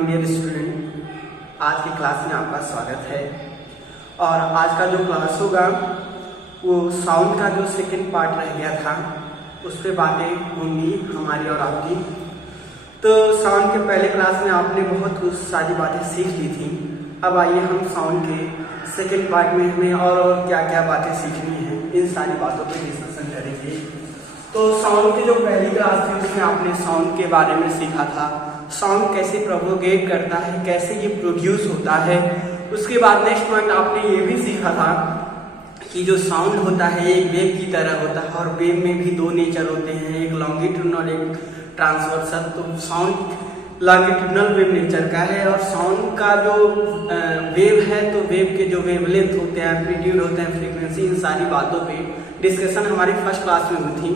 Morning dear student, आज की class में आपका स्वागत है। और आज का जो क्लास होगा वो साउंड का जो सेकंड पार्ट रह गया था उस पर बातें होंगी हमारी और आपकी। तो साउंड के पहले क्लास में आपने बहुत कुछ सारी बातें सीख ली थी। अब आइए हम साउंड के सेकंड पार्ट में हमें और क्या क्या बातें सीखनी है, इन सारी बातों पर डिस्कशन करेंगे। तो साउंड की जो पहली क्लास थी उसमें आपने साउंड के बारे में सीखा था, साउंड कैसे प्रोपोगेट करता है, कैसे ये प्रोड्यूस होता है। उसके बाद नेक्स्ट पॉइंट आपने ये भी सीखा था कि जो साउंड होता है एक वेव की तरह होता है और वेव में भी दो नेचर होते हैं, एक लॉन्गिट्यूडनल और एक ट्रांसवर्सल। तो साउंड लॉन्गिट्यूडनल वेव नेचर का है और साउंड का जो वेव है तो वेव के जो वेवलेंथ होते हैं, एम्पलीट्यूड होते हैं, फ्रीक्वेंसी, इन सारी बातों पे डिस्कशन हमारी फर्स्ट क्लास में हुई थी।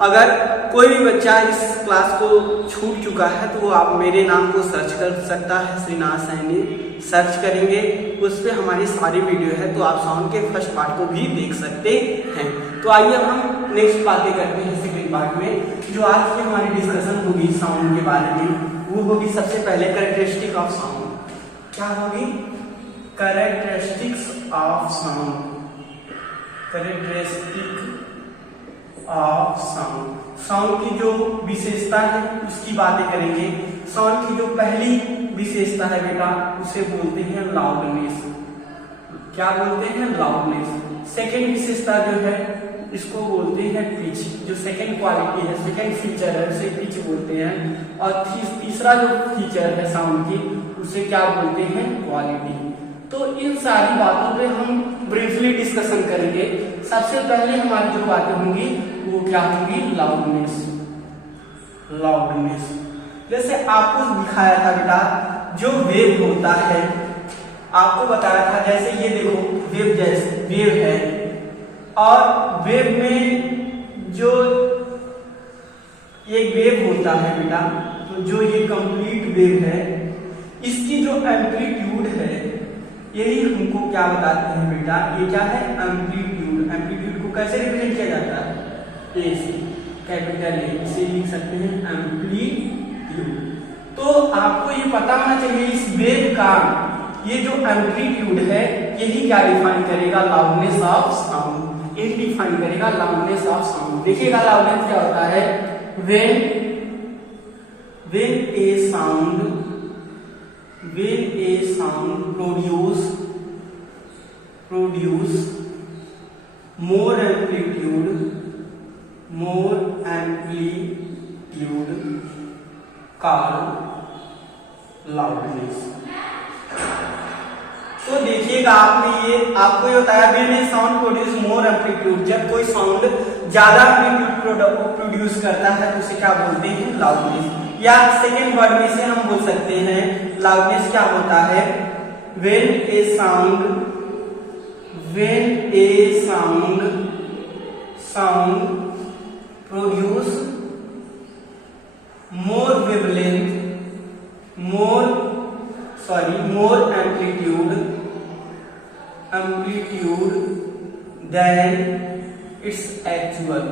अगर कोई भी बच्चा इस क्लास को छूट चुका है तो वो आप मेरे नाम को सर्च कर सकता है, श्रीनाथ सैनी सर्च करेंगे, उस पर हमारी सारी वीडियो है, तो आप साउंड के फर्स्ट पार्ट को भी देख सकते हैं। तो आइए अब हम नेक्स्ट बातें करते हैं सेकंड पार्ट में। जो आज की हमारी डिस्कशन होगी साउंड के बारे में वो होगी सबसे पहले कैरेक्टरिस्टिक ऑफ साउंड। क्या होगी? Characteristics of sound. Characteristic of sound, sound की जो विशेषता है उसकी बातें करेंगे। साउंड की जो पहली विशेषता है बेटा उसे बोलते हैं लाउडनेस। क्या बोलते हैं? लाउडनेस। सेकंड विशेषता जो है इसको बोलते हैं पिच। जो सेकंड क्वालिटी है, सेकंड फीचर है उसे पिच बोलते हैं। और तीसरा जो फीचर है साउंड की उसे क्या बोलते हैं? क्वालिटी। तो इन सारी बातों पे हम ब्रीफली डिस्कशन करेंगे। सबसे पहले हमारी जो बातें होंगी वो क्या होंगी? लाउडनेस। लाउडनेस जैसे आपको दिखाया था बेटा, जो वेव होता है आपको बताया था, जैसे ये देखो वेव, जैसे वेव है और वेव में जो एक वेव होता है बेटा, तो जो ये कंप्लीट वेव है इसकी जो एम्पलीट्यूड है यही हमको क्या बताते हैं बेटा? ये क्या है? एम्पलीट्यूड। एम्पलीट्यूड को कैसे रिप्रेजेंट किया जाता है? ए से, कैपिटल ए, इसे लिख सकते हैं एम्पलीट्यूड। तो आपको ये पता होना चाहिए इस वेव का ये जो एम्पलीट्यूड है यही क्या डिफाइन करेगा? Loudness of sound. यही डिफाइन करेगा लाउडनेस ऑफ साउंड। देखिएगा लाउडनेस क्या होता है? when a sound produce more amplitude called loudness। तो देखिएगा आपको ये बताया when a sound produce more amplitude, जब कोई साउंड ज्यादा एम्पलीट्यूड प्रोड्यूस करता है तो उसे क्या बोलते हैं? लाउडनेस। या सेकेंड वर्ड में से हम बोल सकते हैं लाउडनेस क्या होता है? when a sound produce more wavelength, more amplitude than its actual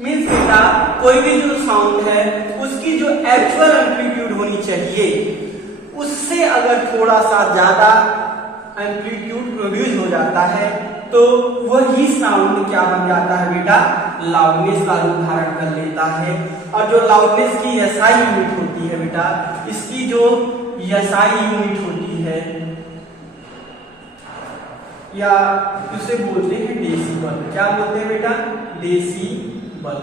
means बेटा कोई भी जो साउंड है उसकी जो एक्चुअल एम्पलीट्यूड होनी चाहिए उससे अगर थोड़ा सा ज्यादा एम्पलीट्यूड प्रोड्यूस हो जाता है तो वही साउंड क्या बन जाता है बेटा? लाउडनेस का रूप धारण कर लेता है। और जो लाउडनेस की एसआई यूनिट होती है बेटा, इसकी जो एसआई यूनिट होती है या उसे बोलते हैं डेसिबल। क्या बोलते हैं बेटा? डेसिबल।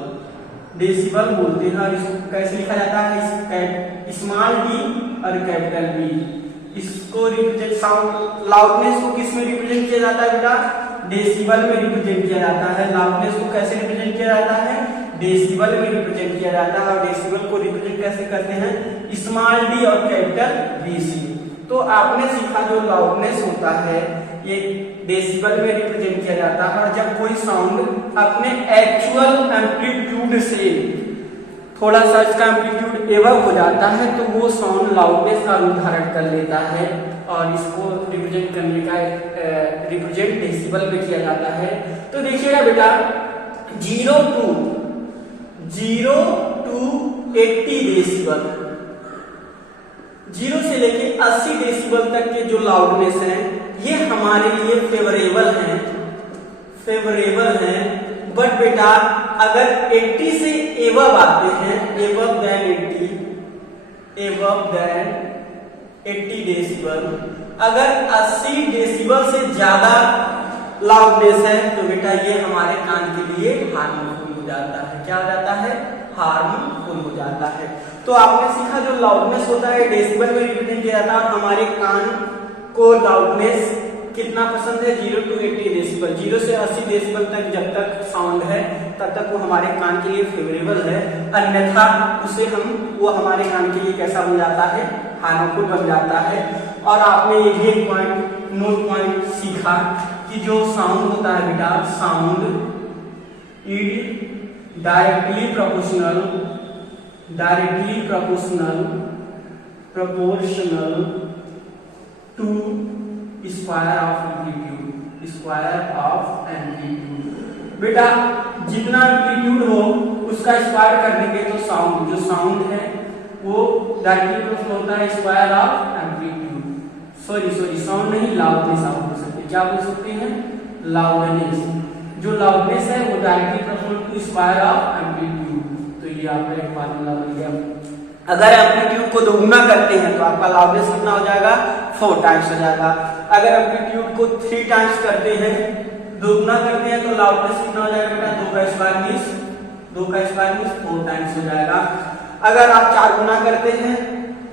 डेसिबल बोलते हैं। और इसको कैसे लिखा जाता है? स्मॉल डी और कैपिटल बी। इसको रिप्रेजेंट साउंड लाउडनेस को किस में रिप्रेजेंट किया जाता है बेटा? डेसिबल में रिप्रेजेंट किया जाता है। लाउडनेस को कैसे रिप्रेजेंट किया जाता है? डेसिबल में रिप्रेजेंट किया जाता है। और डेसिबल को रिप्रेजेंट कैसे करते हैं? स्मॉल डी और कैपिटल बी से। तो आपने सीखा जो लाउडनेस होता है ये डेसिबल में रिप्रेजेंट किया जाता है। और जब कोई साउंड अपने एक्चुअल एम्पलीट्यूड से थोड़ा सा इसका एम्पलीट्यूड एवं हो जाता है तो वो साउंड लाउडनेस का रूप धारण कर लेता है और इसको रिप्रेजेंट करने का रिप्रेजेंट डेसिबल में किया जाता है। तो देखिएगा बेटा 0 to 80 डेसिबल, 0 से लेके 80 डेसिबल तक के जो लाउडनेस हैं ये हमारे लिए फेवरेबल हैं। बट बेटा अगर 80 से एबव आते हैं, एबव देन 80 डेसिबल, अगर 80 डेसिबल से ज्यादा लाउडनेस है तो बेटा ये हमारे कान के लिए हार्मफुल हो जाता है। क्या हो जाता है? हार्मफुल हो जाता है। तो आपने सीखा जो लाउडनेस होता है डेसिबल में रिप्रेजेंट किया जाता है। हमारे कान को लाउडनेस कितना पसंद है? 0 to 80 डेसिबल, 0 से 80 डेसिबल तक जब तक साउंड है तब तक वो हमारे कान के लिए फेवरेबल है, अन्यथा वो हमारे कान के लिए कैसा बन जाता है? हार्मफुल बन जाता है। और आपने ये भी एक पॉइंट सीखा कि जो साउंड होता है बेटा, sound is directly proportional to square of amplitude. बेटा जितना एम्पलीट्यूड हो उसका स्क्वायर कर देंगे तो जो साउंड है वो डायरेक्टली प्रोपोर्शनल होता है square of amplitude. Sorry sound नहीं, लाउडनेस आप बोल सकते हैं। क्या बोल सकते हैं? लाउडनेस। जो लाउडनेस है वो directly proportional to square of amplitude. तो ये आपका एक फार्मूला बन गया। अगर एम्पलीट्यूड को दोगुना करते हैं तो आपका लाउडनेस कितना हो जाएगा? 4 टाइम्स हो जाएगा। अगर एम्पलीट्यूड को 3 टाइम्स करते हैं, दोगुना करते हैं तो लाउडनेस कितना हो जाएगा बेटा? 2 का स्क्वायर मींस 4 टाइम्स हो जाएगा। अगर आप 4 गुना करते हैं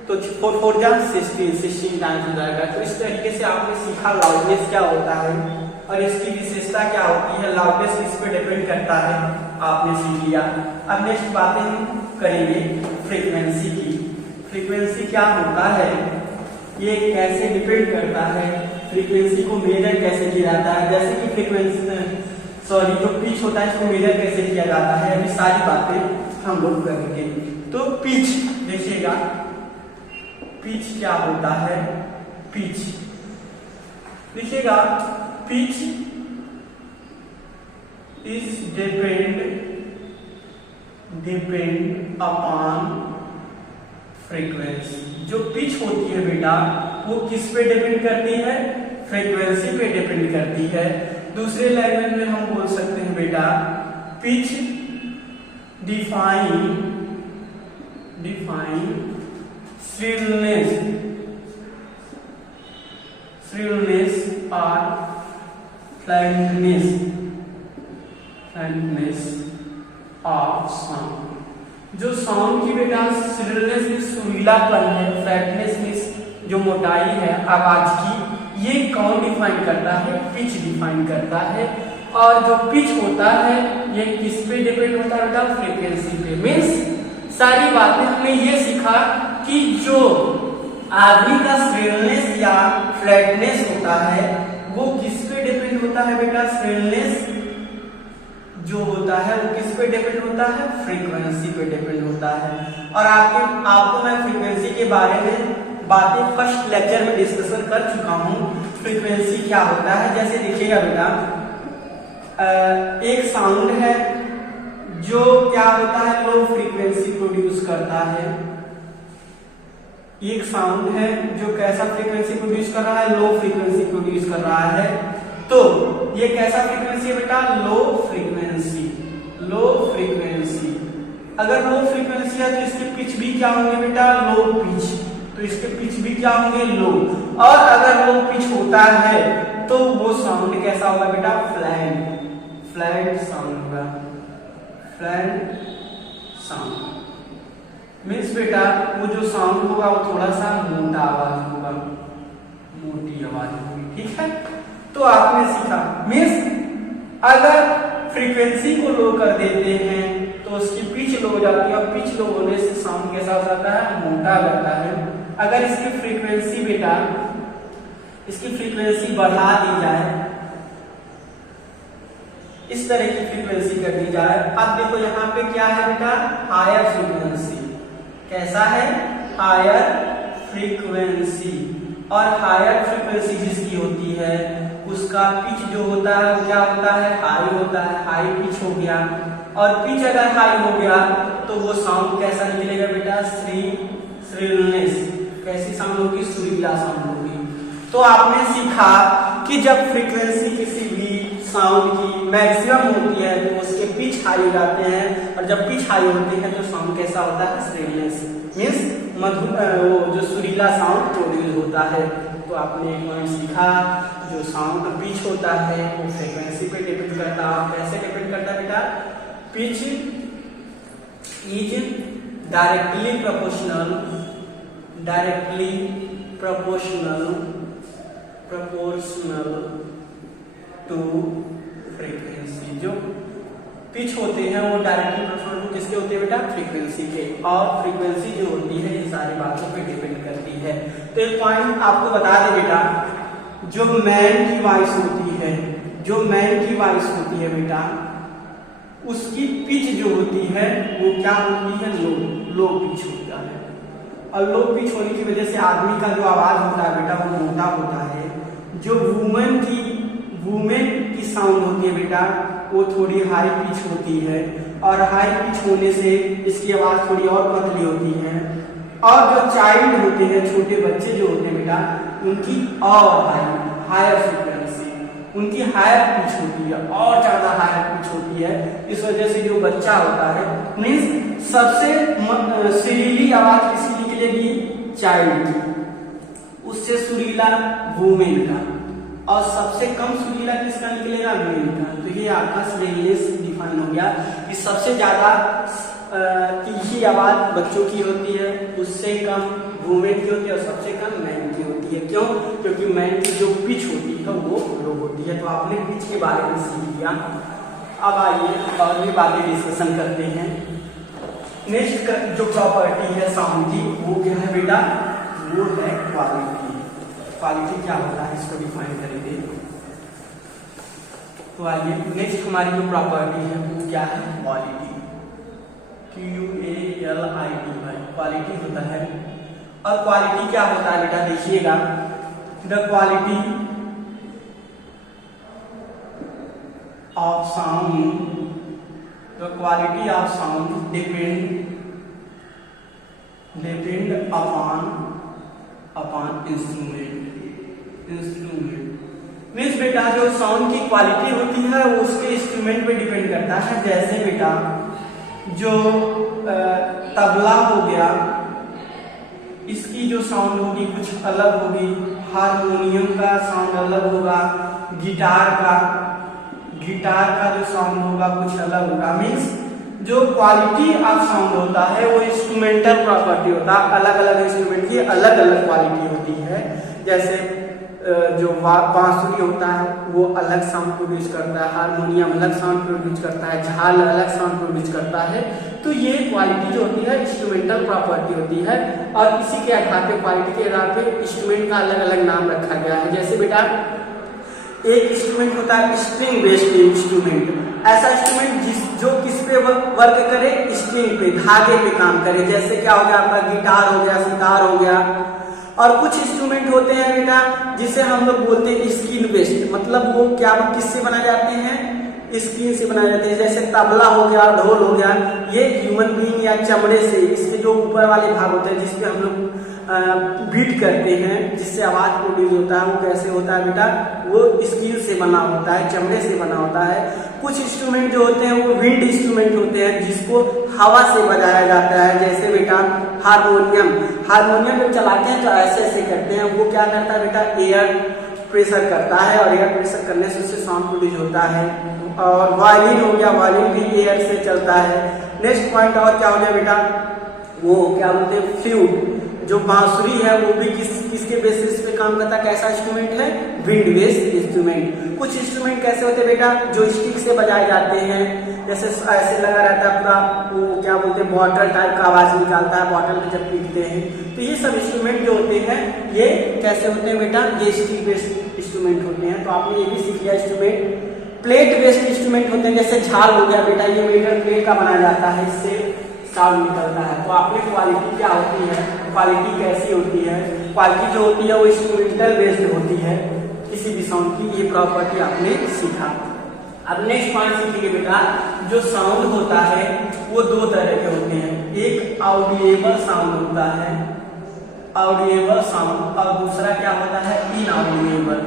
तो 4 4 जा 16 टाइम्स हो जाएगा। तो इस तरीके से आपने सीखा लाउडनेस क्या होता है और इसकी विशेषता क्या होती है। लाउडनेस किस पे डिपेंड करता है आपने सीख लिया। अब नेक्स्ट बातें हम करेंगे फ्रीक्वेंसी की। फ्रीक्वेंसी क्या होता है, ये कैसे डिपेंड करता है, फ्रीक्वेंसी को मेजर कैसे किया जाता है, जैसे कि जो पिच होता है इसको मेजर कैसे किया जाता है, अभी सारी बातें हम लोग करेंगे। तो पिच देखिएगा, पिच क्या होता है। पिच देखिएगा, pitch is depend upon frequency. जो पिच होती है बेटा वो किस पे डिपेंड करती है? फ्रीक्वेंसी पे डिपेंड करती है। दूसरे लैंग्वेज में हम बोल सकते हैं बेटा, पिच डिफाइन shrillness और फ्लैटनेस ऑफ साउंड। जो साउंड की बेटा shrillness में सुरीलापन है, फ्लैटनेस में जो मोटाई है आवाज की, ये कौन डिफाइन करता है? पिच डिफाइन करता है। और जो पिच होता है ये किस पे डिपेंड होता है बेटा? फ्रीक्वेंसी पे। मीन्स सारी बातें हमने ये सीखा कि जो आदमी का श्रिलनेस या फ्लैटनेस होता है वो किस पे डिपेंड होता है बेटा? श्रिलनेस जो होता है वो किस पे डिपेंड होता है? फ्रीक्वेंसी पे डिपेंड होता है। और आपको मैं फ्रीक्वेंसी के बारे में बातें फर्स्ट लेक्चर में डिस्कशन कर चुका हूँ। फ्रीक्वेंसी क्या होता है, जैसे देखिएगा बेटा, एक साउंड है जो क्या होता है? लो फ्रीक्वेंसी प्रोड्यूस करता है। एक साउंड है जो कैसा फ्रीक्वेंसी प्रोड्यूस कर रहा है? लो फ्रीक्वेंसी प्रोड्यूस कर रहा है। तो ये कैसा फ्रीक्वेंसी है बेटा? Low frequency. अगर लो फ्रीक्वेंसी है तो इसके पिच भी क्या होंगे बेटा? Low pitch. तो इसके पिच भी क्या होंगे? लो। और अगर लो पिच होता है तो वो साउंड कैसा होगा बेटा? फ्लैट साउंड होगा। फ्लैट साउंड मीन्स बेटा वो जो साउंड होगा वो थोड़ा सा मोटा आवाज होगा, मोटी आवाज होगी। ठीक है, तो आपने सीखा मीन्स अगर फ्रीक्वेंसी को लो कर देते हैं तो उसकी पिच लो हो जाती है और पिच लो होने से साउंड कैसा हो जाता है? मोटा लगता है। अगर इसकी फ्रीक्वेंसी बेटा बढ़ा दी जाए, इस तरह की फ्रीक्वेंसी कर दी जाए। अब देखो यहाँ पे क्या है बेटा? Higher frequency. कैसा है? Higher frequency. और हायर फ्रीक्वेंसी जिसकी होती है उसका पिच जो होता है क्या होता है? हाई होता है। हाई पिच हो गया। और पिच अगर हाई हो गया तो वो साउंड कैसा निकलेगा बेटा, श्रिलनेस। कैसी साउंड होगी, सुरीला साउंड होगी। तो आपने सीखा कि जब फ्रीक्वेंसी किसी भी साउंड की मैक्सिमम होती है तो उसके पिच हाई हो जाते हैं, और जब पिच हाई होती है तो साउंड कैसा होता है, श्रिलनेस, मीन्स मधुर, वो जो सुरीला साउंड प्रोड्यूस होता है। तो आपने एक पॉइंट सीखा, जो साउंड पिच होता है वो फ्रीक्वेंसी पे डिपेंड करता है। कैसे डिपेंड करता है बेटा, pitch is directly proportional to frequency. जो पिच होते हैं वो डायरेक्टली प्रोपोर्शनल किसके होते हैं बेटा, फ्रीक्वेंसी के। और फ्रीक्वेंसी जो होती है ये सारी बातों पे डिपेंड करती है। तो एक पॉइंट आपको बता दें बेटा, जो मैन की वॉइस होती है बेटा, उसकी पिच जो होती है वो क्या होती है, लो पिच होता है। और लो पिच होने की वजह से आदमी का जो आवाज होता है बेटा वो मोटा होता है। जो वुमेन की साउंड होती है बेटा वो थोड़ी हाई पिच होती है, और हाई पिच होने से इसकी आवाज थोड़ी और पतली होती है। और जो चाइल्ड होते हैं, छोटे बच्चे जो होते हैं बेटा, उनकी और हायर फ्रीक्वेंसी, उनकी हायर पिच होती है, और ज्यादा हायर पिच होती है। इस वजह से जो बच्चा होता है, मीन्स सबसे सुरीली आवाज किसकी निकलेगी, चाइल्ड की, उससे सुरीला वुमेन का, और सबसे कम सुरीला किसका निकलेगा, मेल का। तो ये आपका श्रिलनेस डिफाइन हो गया कि सबसे ज्यादा तीखी आवाज बच्चों की होती है, उससे कम वुमेन की होती है, और सबसे कम मैन की होती है। क्यों? क्योंकि मैन की जो पिच होती है वो लो होती है। तो आपने पिच के बारे में सीख लिया। अब आइए और भी बातें डिस्कशन करते हैं। नेक्स्ट जो प्रॉपर्टी है साउंड की वो क्या है बेटा, वो है क्वालिटी। क्वालिटी क्या होता है इसको डिफाइन करेंगे। तो आइए नेक्स्ट हमारी जो प्रॉपर्टी है वो क्या है, क्वालिटी। QUALITY क्वालिटी होता है। और क्वालिटी क्या होता है बेटा, देखिएगा, the quality of sound depend upon instrument. Means बेटा जो साउंड की क्वालिटी होती है वो उसके इंस्ट्रूमेंट पे डिपेंड करता है। जैसे बेटा जो तबला हो गया, इसकी जो साउंड होगी कुछ अलग होगी, हारमोनियम का साउंड अलग होगा, गिटार का जो साउंड होगा कुछ अलग होगा। मीन्स जो क्वालिटी ऑफ साउंड होता है वो इंस्ट्रूमेंटल प्रॉपर्टी होता है। अलग अलग इंस्ट्रूमेंट की अलग अलग क्वालिटी होती है। जैसे जो बांसुरी होता है वो अलग साउंड प्रोड्यूस करता है, हारमोनियम अलग साउंड प्रोड्यूस करता है, झाल अलग साउंड प्रोड्यूस करता है। तो ये क्वालिटी जो होती है इंस्ट्रूमेंटल प्रॉपर्टी होती है, और इसी के आधार पे, क्वालिटी के आधार पे इंस्ट्रूमेंट का अलग अलग नाम रखा गया है। जैसे बेटा एक इंस्ट्रूमेंट होता है स्ट्रिंग बेस्ड इंस्ट्रूमेंट, ऐसा इंस्ट्रूमेंट जो किस पे वर्क करे, स्ट्रिंग पे, धागे पे काम करे। जैसे क्या हो गया आपका, गिटार हो गया, सितार हो गया। और कुछ इंस्ट्रूमेंट होते हैं बेटा जिसे हम लोग बोलते हैं स्किन बेस्ड, मतलब वो क्या किससे बनाए जाते हैं, स्किन से बनाए जाते हैं। जैसे तबला हो गया, ढोल हो गया, ये ह्यूमन बीइंग या चमड़े से, इसके जो ऊपर वाले भाग होते हैं जिसपे हम लोग बीट करते हैं, जिससे आवाज प्रोड्यूस होता है, वो कैसे होता है बेटा, वो स्किन से बना होता है, चमड़े से बना होता है। कुछ इंस्ट्रूमेंट जो होते हैं वो विंड इंस्ट्रूमेंट होते हैं जिसको हवा से बजाया जाता है। जैसे बेटा हारमोनियम जब चलाते हैं तो ऐसे ऐसे करते हैं, वो क्या करता है बेटा, एयर प्रेशर करता है, और एयर प्रेशर करने से उससे साउंड प्रोड्यूस होता है। और वायलिन हो गया, वायलिन भी एयर से चलता है। नेक्स्ट पॉइंट और क्या हो गया बेटा, वो क्या बोलते हैं, फ्लूट। जो बांसुरी है वो भी किसके बेसिस पे काम करता है, कैसा इंस्ट्रूमेंट है, विंड बेस्ड इंस्ट्रूमेंट। कुछ इंस्ट्रूमेंट कैसे होते हैं बेटा, जो स्टिक से बजाए जाते हैं, जैसे ऐसे लगा रहता है पूरा, वो क्या बोलते हैं, बॉटल टाइप का आवाज निकालता है, बॉटल में जब पीटते हैं। तो ये सब इंस्ट्रूमेंट जो होते हैं ये कैसे होते हैं बेटा, ये स्टिक बेस्ड इंस्ट्रूमेंट होते हैं। तो आपने ये भी सीख लिया इंस्ट्रूमेंट। प्लेट बेस्ड इंस्ट्रूमेंट होते हैं, जैसे झाल हो गया बेटा, ये मेटल प्लेट का बनाया जाता है, इससे साउंड निकलता है। तो आपने क्वालिटी क्या होती है, क्वालिटी कैसी होती है, क्वालिटी जो होती है वो इंस्ट्रूमेंटल बेस्ड होती है किसी भी साउंड की, ये प्रॉपर्टी आपने सीखा। अब नेक्स्ट पॉइंट सीखेंगे बेटा, जो साउंड होता है वो दो तरह के होते हैं, एक ऑडिएबल साउंड होता है, ऑडिएबल साउंड, और दूसरा क्या होता है, inaudible.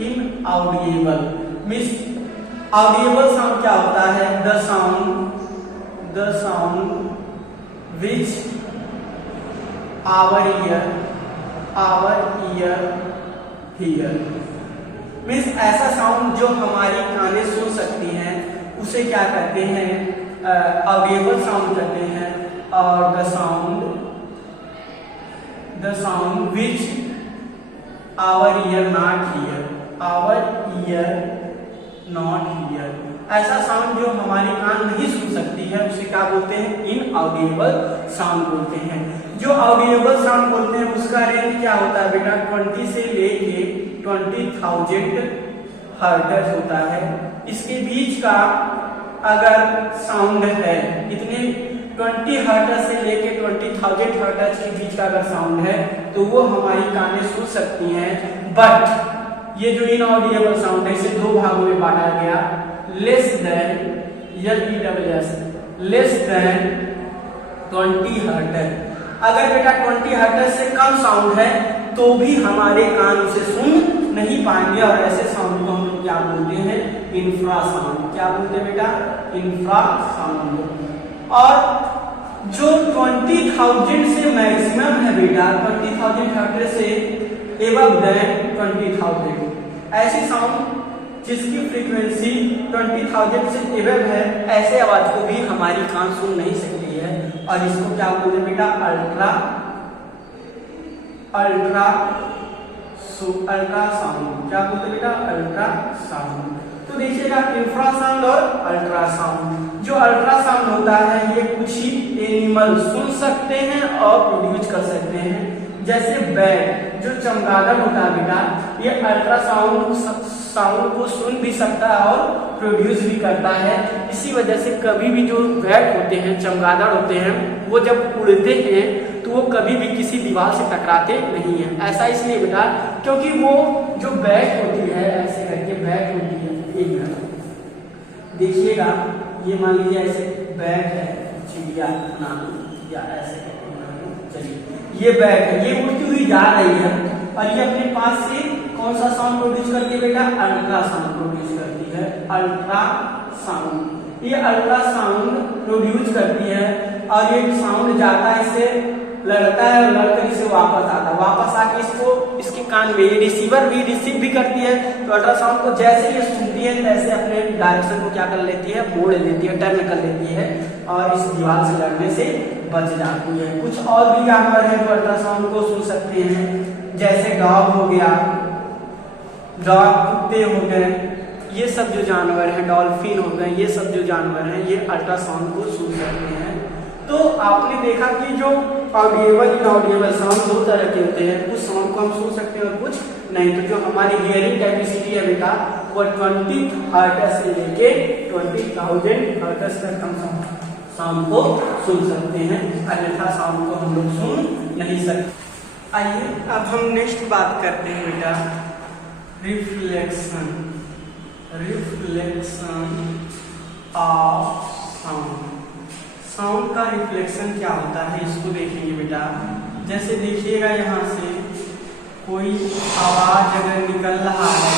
Inaudible means audible sound क्या होता है, the sound which our ear hear, means ऐसा साउंड जो हमारी कानें सुन सकती हैं उसे क्या कहते हैं, ऑडिएबल साउंड कहते हैं। और the sound which our ear not hear, ऐसा साउंड जो हमारी कान नहीं सुन सकती है उसे क्या बोलते हैं, इनऑडिएबल साउंड बोलते हैं। जो ऑडिएबल साउंड बोलते हैं उसका रेंज क्या होता है बेटा, 20 से लेके 20,000 हर्ट्ज होता है। इसके बीच का अगर साउंड है, इतने 20 हर्ट्ज से लेके 20,000 हर्ट्ज के बीच का अगर साउंड है तो वो हमारी कानें सुन सकती हैं। बट ये जो इनऑडिएबल साउंड है इसे दो भागों में बांटा गया, लेस देन 20 हर्ट्ज। अगर बेटा 20 हर्ट्ज से कम साउंड है तो भी हमारे कान उसे सुन नहीं पाएंगे, और ऐसे साउंड को हम लोग क्या बोलते हैं, इंफ्रासाउंड। क्या बोलते हैं बेटा, इंफ्रासाउंड। और जो 20,000 से मैक्सिमम है बेटा, 20,000 हर्ट्ज से एबव देन 20,000, ऐसी साउंड जिसकी फ्रीक्वेंसी 20,000 से एबव है, ऐसे आवाज को भी हमारी कान सुन नहीं सकती है, और इसको क्या बोलते हैं बेटा, अल्ट्रासाउंड। क्या बोलते हैं बेटा, अल्ट्रासाउंड। तो देखिएगा इंफ्रासाउंड और अल्ट्रासाउंड। जो अल्ट्रासाउंड होता है ये कुछ ही एनिमल सुन सकते हैं और प्रोड्यूस कर सकते हैं, जैसे बैट जो चमगादड़ होता है बेटा, ये अल्ट्रासाउंड को सुन भी सकता है और प्रोड्यूस भी करता है। इसी वजह से कभी भी जो बैट होते हैं, चमगादड़ होते हैं, वो जब उड़ते हैं तो वो कभी भी किसी दीवार से टकराते नहीं है। ऐसा इसलिए बेटा क्योंकि वो जो बैट होती है, ऐसे करके बैट होती है, एक देखिएगा, ये मान लीजिए ऐसे बैट है, चिड़िया नाम या ऐसे चलिए ये बैट है, ये उड़ती हुई जा रही है और ये अपने पास से कौन सा साउंड प्रोड्यूस करती है बेटा, अल्ट्रासाउंड प्रोड्यूस करती है। अल्ट्रासाउंड, ये अल्ट्रासाउंड प्रोड्यूस करती है और ये साउंड जाता है, इसे लड़ता है और लड़कर इसे वापस आता है, वापस आके इसको इसके कान में, ये रिसीवर भी रिसीव भी करती है। तो अल्ट्रासाउंड को जैसे ये सुनती है तैसे अपने डायरेक्शन को क्या कर लेती है, मोड़ लेती है, टर्न कर लेती है और इस दीवार से लड़ने से बच जाती है। कुछ और भी जानवर हैं जो अल्ट्रासाउंड को सुन सकते हैं, जैसे डॉग हो गया, डॉग, कुत्ते हो गए, ये सब जो जानवर हैं, डॉल्फिन हो गए, ये सब जो जानवर हैं ये अल्ट्रासाउंड को सुन सकते हैं। तो आपने देखा कि जो ऑडिएबल इनऑडिएबल साउंड दो तरह के होते हैं, कुछ साउंड को हम सुन सकते हैं और कुछ नहीं। तो जो हमारी हियरिंग कैपेसिटी है बेटा वो 20 हर्ट्ज से लेके 20,000 हर्ट्ज तक हम साउंड को सुन सकते हैं, अन्यथा साउंड को हम लोग सुन नहीं सकते। आइए अब हम नेक्स्ट बात करते हैं बेटा, रिफ्लेक्शन ऑफ साउंड। साउंड का रिफ्लेक्शन क्या होता है इसको देखेंगे बेटा। जैसे देखिएगा यहाँ से कोई आवाज अगर निकल रहा है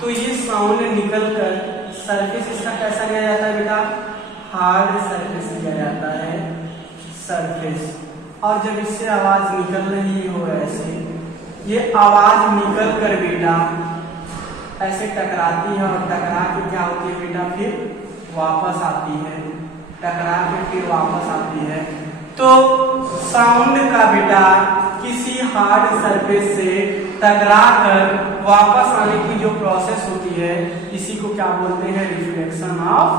तो ये साउंड निकल कर सरफेस इसका कैसा लिया जाता है बेटा, हार्ड सरफेस लिया जाता है, सरफेस। और जब इससे आवाज निकल रही हो ऐसे, ये आवाज निकल कर बेटा ऐसे टकराती है और टकरा के क्या होती है बेटा, फिर वापस आती है, टकरा के फिर वापस आती है। तो साउंड का बेटा किसी हार्ड सरफेस से टकरा कर वापस आने की जो प्रोसेस होती है इसी को क्या बोलते हैं, रिफ्लेक्शन ऑफ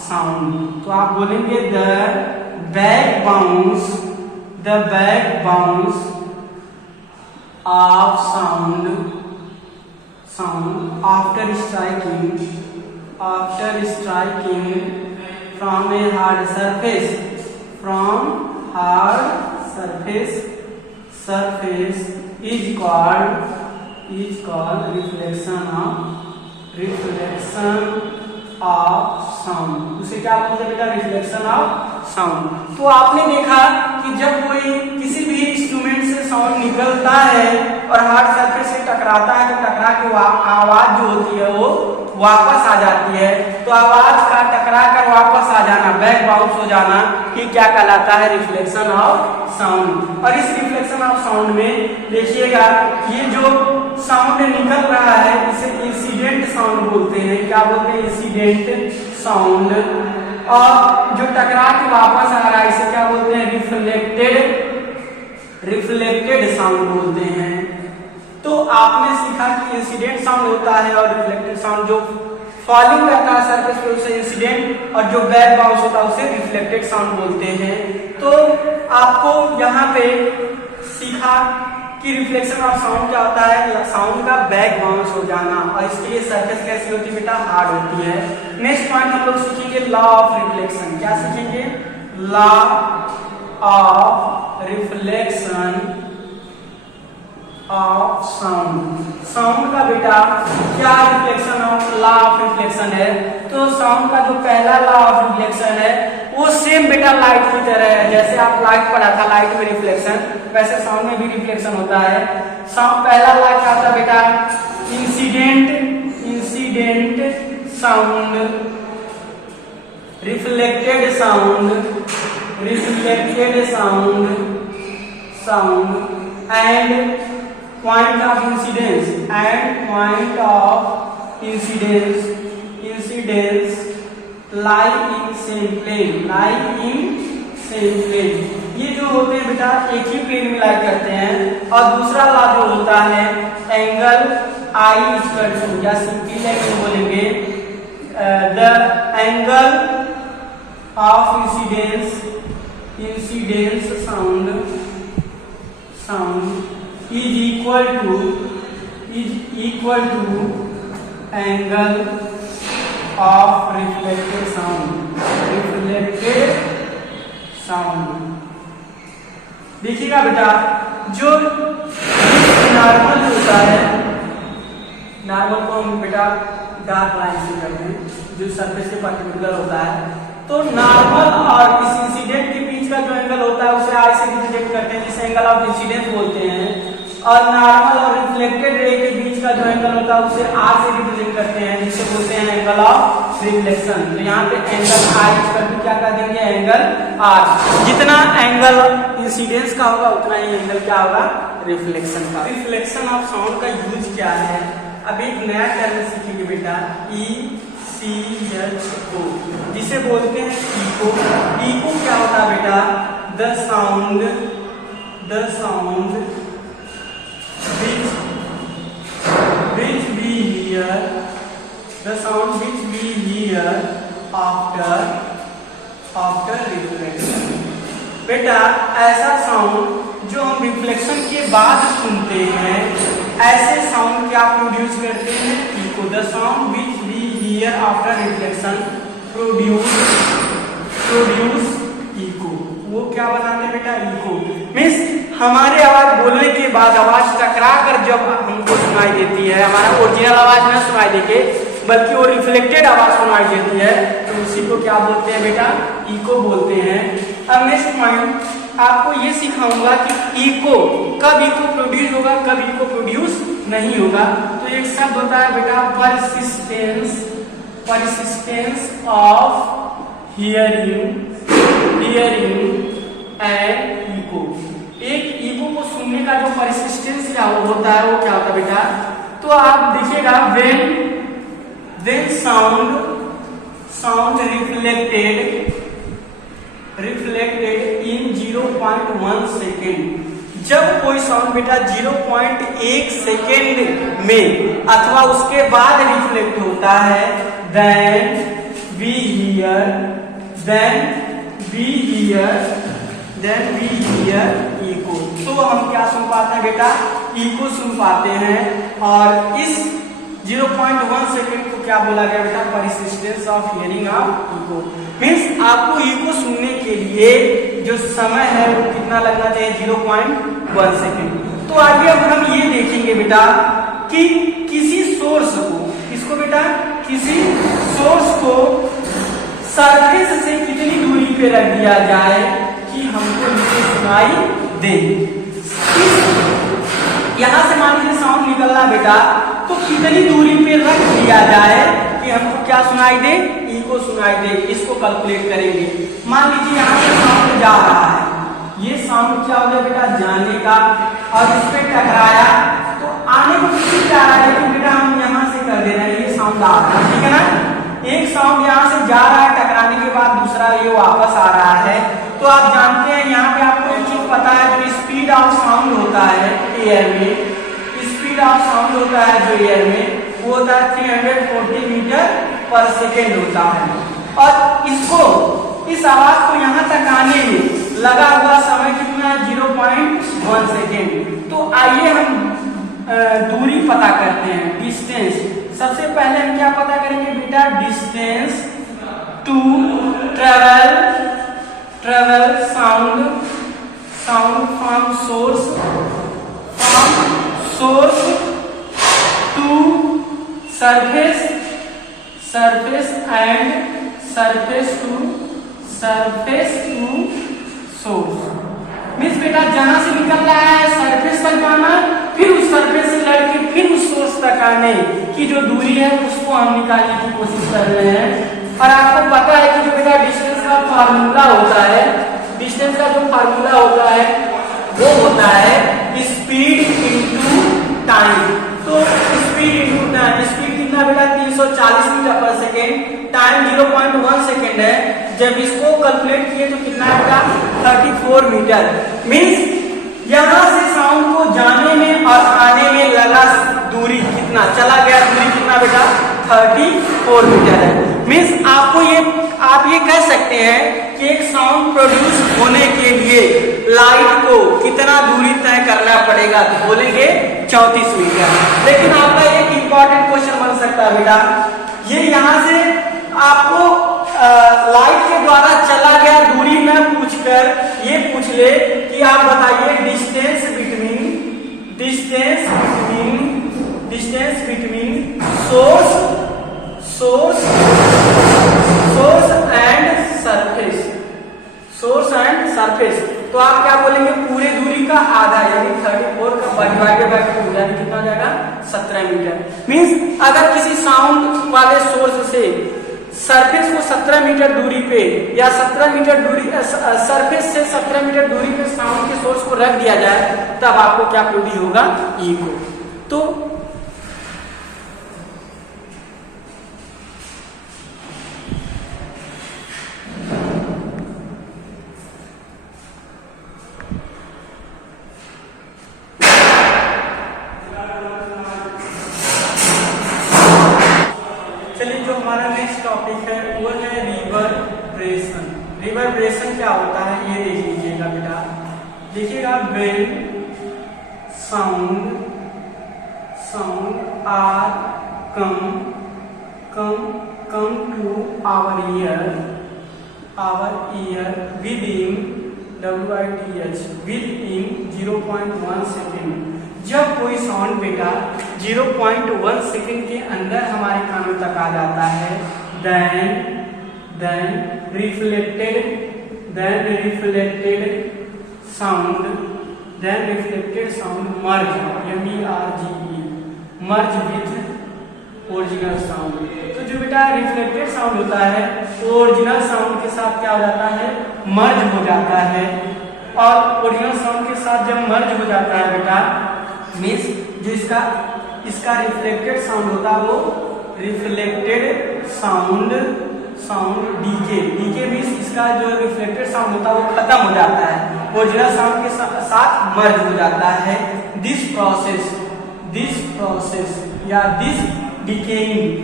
साउंड। तो आप बोलेंगे the back bounce off sound after striking from a hard surface is called reflection of sound, उसे क्या बोलते हैं बेटा? Reflection of sound. तो आपने देखा कि जब कोई किसी भी इंस्ट्रूमेंट से साउंड निकलता है और हार्ड सरफेस से टकराता है तो टकरा के आवाज जो होती है वो वापस आ जाती है। तो आवाज का टकरा कर वापस आ जाना, बैक बाउंस हो जाना, ये क्या कहलाता है? Reflection of sound. और इस रिफ्लेक्शन ऑफ साउंड में देखिएगा ये जो साउंड निकल रहा है इसे इंसिडेंट साउंड बोलते हैं। क्या बोलते हैं? Incident sound. और जो टकरा के वापस आ रहा है इसे क्या बोलते हैं? रिफ्लेक्टेड साउंड बोलते हैं। तो आपने सीखा कि इंसिडेंट साउंड होता है और रिफ्लेक्टेड साउंड जो फॉलिंग रहता है सरफेस पे उसे इंसिडेंट, और जो बैक बाउंस होता है उसे रिफ्लेक्टेड साउंड बोलते हैं। तो आपको यहाँ पे सीखा कि रिफ्लेक्शन ऑफ साउंड क्या होता है? साउंड का बैक बाउंस हो जाना, और इसके लिए सरफेस कैसी होती है बेटा? हार्ड होती है। नेक्स्ट पॉइंट हम लोग सीखेंगे लॉ ऑफ रिफ्लेक्शन। क्या सीखेंगे? Law of reflection of sound. Sound का बेटा क्या reflection of law of reflection है? तो साउंड का जो पहला लॉ ऑफ रिफ्लेक्शन है वो सेम बेटा लाइट की तरह है। जैसे आप लाइट पढ़ा था, लाइट में रिफ्लेक्शन, वैसे साउंड में भी रिफ्लेक्शन होता है। साउंड पहला लॉ क्या होता है बेटा? Incident sound, reflected sound and point of incidence lie in same plane। ये जो होते हैं बेटा एक ही प्लेन में लाई करते हैं। और दूसरा लॉ जो होता है एंगल आई इक्वल टू, या सिंपली लाइन बोलेंगे the angle of incidence sound is equal to angle of reflected sound। देखिएगा बेटा जो नॉर्मल होता है, नॉर्मल को हम बेटा डार्क लाइन से करते हैं, जो सरफेस से परपेंडिकुलर होता है। तो नॉर्मल और इस इंसिडेंट के बीच का जो एंगल होता है उसे आई से रिप्रेजेंट करते हैं, जिसे एंगल ऑफ इंसिडेंस बोलते हैं। और नॉर्मल और रिफ्लेक्टेड रे के बीच का जो एंगल होता है उसे आर से रिप्रेजेंट करते हैं, जिसे बोलते हैं एंगल ऑफ रिफ्लेक्शन। तो यहाँ पे एंगल आई करके क्या कर देंगे? Angle r. जितना एंगल इंसिडेंस का होगा उतना ही एंगल क्या होगा? रिफ्लेक्शन का। रिफ्लेक्शन ऑफ साउंड का यूज क्या है? अब एक नया टर्म सीखेंगे बेटा, ECHO, जिसे बोलते हैं इको। इको क्या होता है बेटा? The sound which we hear after reflection। बेटा ऐसा साउंड जो हम रिफ्लेक्शन के बाद सुनते हैं, ऐसे साउंड क्या प्रोड्यूस करते हैं? Echo. The sound which we hear after reflection produce echo. वो क्या बनाते हैं बेटा? इको मीन्स हमारे आवाज बोलने के बाद आवाज टकरा कर जब हमको सुनाई देती है, हमारा ओरिजिनल आवाज न सुनाई देके बल्कि वो रिफ्लेक्टेड आवाज सुनाई देती है, तो उसी को क्या बोलते हैं बेटा? इको बोलते हैं। अब नेक्स्ट पॉइंट आपको ये सिखाऊंगा कि इको कब इको प्रोड्यूस होगा, कब इको प्रोड्यूस नहीं होगा। तो एक शब्द होता है बेटा persistence of hearing and echo. एक इको को सुनने का जो परसिस्टेंस क्या होता है वो क्या होता है बेटा? तो आप देखिएगा when sound reflected in 0.1 second. जब कोई साउंड बेटा 0.1 सेकेंड में अथवा उसके बाद रिफ्लेक्ट होता है, then we hear इको। तो हम क्या सुन पाते हैं बेटा? इको सुन पाते हैं। और इस 0.1 सेकेंड को क्या बोला गया बेटा? Persistence of hearing of echo. Means आपको इको सुनने के लिए जो समय है वो कितना लगना चाहिए? 0.1 सेकेंड। तो आगे अब हम ये देखेंगे बेटा कि किसी सोर्स को, किसको बेटा? किसी सोर्स को सरफेस से कितनी दूरी पे रख दिया जाए कि हमको नीचे सुनाई दे। यहां से मान लीजिए साउंड निकलना बेटा, तो कितनी दूरी पे रख दिया जाए कि हमको क्या सुनाई दे, ई को सुनाई दे। इसको कैलकुलेट करेंगे। मान लीजिए यहाँ से साउंड जा रहा है, ये साउंड क्या हो गया बेटा, जाने का, और इस पे टकराया तो आने को किसी पे आ रहा है, लेकिन बेटा हम यहाँ से कर दे रहे हैं, ये साउंड आ रहा है, ठीक है ना। एक साउंड यहाँ से जा रहा है, टकराने के बाद दूसरा ये वापस आ रहा है। तो आप जानते हैं यहाँ पे आपको एक चीज पता है, जो स्पीड ऑफ साउंड होता है एयर में, स्पीड ऑफ साउंड होता है जो एयर में, वो होता है 340 मीटर पर सेकेंड होता है। और इसको, इस आवाज को यहाँ तक आने में लगा हुआ समय कितना है, 0.1 सेकेंड। तो आइए हम दूरी पता करते हैं, डिस्टेंस। सबसे पहले हम क्या पता करेंगे बेटा, distance to travel sound from source to surface and surface to source. Means बेटा जहां से निकल रहा है सरफेस तक जाना, फिर उस सरफेस से लड़के फिर उस सोर्स तक आने की जो दूरी है उसको हम निकालने की कोशिश कर रहे हैं। और आपको पता है कि जो बेटा डिस्टेंस का फार्मूला होता है, डिस्टेंस का जो फार्मूला होता है वो होता है स्पीड इनटू टाइम। तो स्पीड इनटू टाइम, स्पीड कितना बेटा, 340 मीटर पर सेकेंड, टाइम 0.1 सेकेंड है। जब इसको कैलकुलेट किए तो कितना बेटा, 34 मीटर। मीन्स यहां से साउंड को जाने में और आने में लगा दूरी कितना, चला गया दूरी कितना बेटा, 34 मीटर है। मीन्स आपको आप ये कह सकते हैं कि एक साउंड प्रोड्यूस होने के लिए लाइट को कितना दूरी तय करना पड़ेगा, तो बोलेंगे 34 मीटर। लेकिन आपका एक इंपॉर्टेंट क्वेश्चन बन सकता है बेटा, ये यहाँ से आपको लाइट के द्वारा चला गया दूरी न पूछकर ये पूछ ले कि आप बताइए distance between source and surface. तो आप क्या बोलेंगे, पूरे दूरी का आधा यानी 34 का डिवाइडेड बाय 2 यानी कितना हो जाएगा, 17 मीटर। मींस अगर किसी साउंड वाले सोर्स से सरफेस को 17 मीटर दूरी पे या 17 मीटर दूरी सरफेस से 17 मीटर दूरी पे साउंड के सोर्स को रख दिया जाए, तब आपको क्या प्रोड्यूस होगा, ई को। तो चलिए जो हमारा नेक्स्ट टॉपिक है वो है रिवर्बरेशन। रिवर्बरेशन क्या होता है ये देख लीजिएगा बेटा, देखिएगा when sound are come to our ear within 0.1 second. जब कोई साउंड बेटा 0.1 सेकेंड के अंदर हमारे कानों तक आ जाता है, then reflected sound merge with original sound. तो जो बेटा रिफ्लेक्टेड साउंड होता है वो ओरिजिनल साउंड के साथ क्या हो जाता है, मर्ज हो जाता है। और ओरिजिनल साउंड के साथ जब मर्ज हो जाता है बेटा, मीन्स जो इसका रिफ्लेक्टेड साउंड होता है वो रिफ्लेक्टेड साउंड डीके मीन्स इसका जो रिफ्लेक्टेड साउंड होता है वो खत्म हो जाता है, ओरिजिनल साउंड के साथ मर्ज हो जाता है। दिस प्रोसेस या this decaying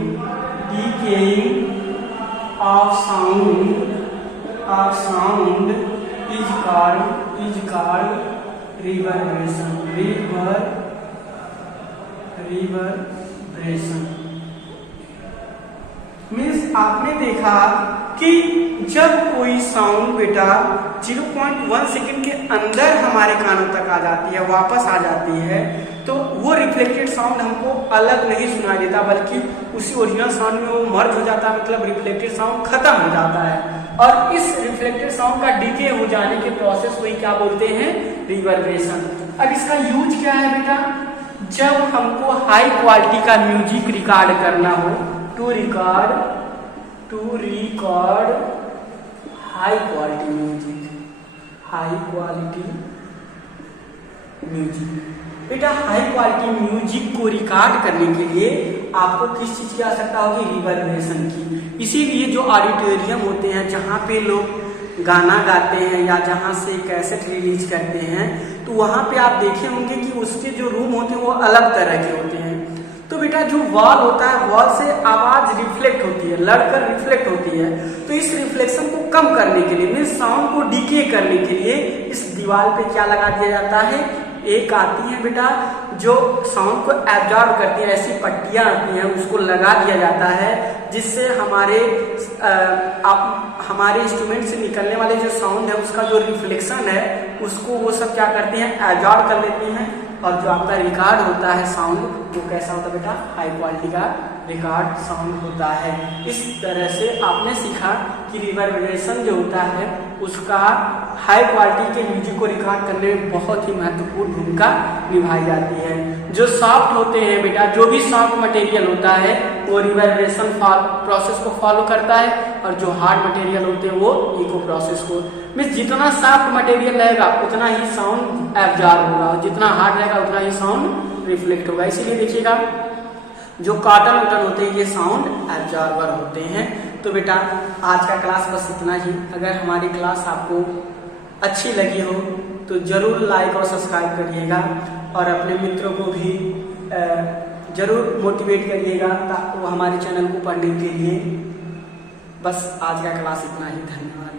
of sound is called reverberation। Means आपने देखा कि जब कोई साउंड बेटा 0.1 सेकंड के अंदर हमारे कानों तक आ जाती है, वापस आ जाती है, तो वो रिफ्लेक्टेड साउंड हमको अलग नहीं सुनाई देता, बल्कि उसी ओरिजिनल साउंड में वो मर्ज हो जाता है, मतलब रिफ्लेक्टेड साउंड खत्म हो जाता है। और इस रिफ्लेक्टेड साउंड का डीके हो जाने के प्रोसेस को ही क्या बोलते हैं? रिवर्बरेशन। अब इसका यूज क्या है बेटा? जब हमको हाई क्वालिटी का म्यूजिक रिकॉर्ड करना हो, to record high quality music बेटा, हाई क्वालिटी म्यूजिक को रिकॉर्ड करने के लिए आपको किस चीज की आवश्यकता होगी? रिवर्बरेशन की। इसीलिए जो ऑडिटोरियम होते हैं, जहाँ पे लोग गाना गाते हैं या जहाँ से कैसेट रिलीज करते हैं, तो वहाँ पे आप देखे होंगे कि उसके जो रूम होते हैं वो अलग तरह के होते हैं। तो बेटा जो वॉल होता है, वॉल से आवाज रिफ्लेक्ट होती है, लड़कर रिफ्लेक्ट होती है। तो इस रिफ्लेक्शन को कम करने के लिए, मीन्स साउंड को डीके करने के लिए इस दीवार पे क्या लगा दिया जाता है? एक आती है बेटा जो साउंड को एब्जॉर्ब करती है, ऐसी पट्टियां आती हैं, उसको लगा दिया जाता है, जिससे हमारे इंस्ट्रूमेंट से निकलने वाले जो साउंड है उसका जो रिफ्लेक्शन है उसको वो सब क्या करती हैं? एब्जॉर्ब कर लेती हैं। और जो आपका रिकॉर्ड होता है साउंड, वो कैसा होता है बेटा? हाई क्वालिटी का रिकॉर्ड साउंड होता है। इस तरह से आपने सीखा कि रिवर्बरेशन जो होता है उसका हाई क्वालिटी के म्यूजिक को रिकॉर्ड करने में बहुत ही महत्वपूर्ण भूमिका निभाई जाती है। जो सॉफ्ट होते हैं बेटा, जो भी सॉफ्ट मटेरियल होता है वो रिवर्बरेशन प्रोसेस को फॉलो करता है, और जो हार्ड मटेरियल होते हैं वो इको प्रोसेस को। मीन्स जितना सॉफ्ट मटेरियल रहेगा उतना ही साउंड एब्जॉर्ब होगा, और जितना हार्ड रहेगा उतना ही साउंड रिफ्लेक्ट होगा। इसीलिए देखिएगा जो कॉटन वॉटन होते हैं ये साउंड एब्जॉर्बर होते हैं। तो बेटा आज का क्लास बस इतना ही। अगर हमारी क्लास आपको अच्छी लगी हो तो जरूर लाइक और सब्सक्राइब करिएगा, और अपने मित्रों को भी जरूर मोटिवेट करिएगा ताकि वो हमारे चैनल को पढ़ने के लिए। बस आज का क्लास इतना ही। धन्यवाद।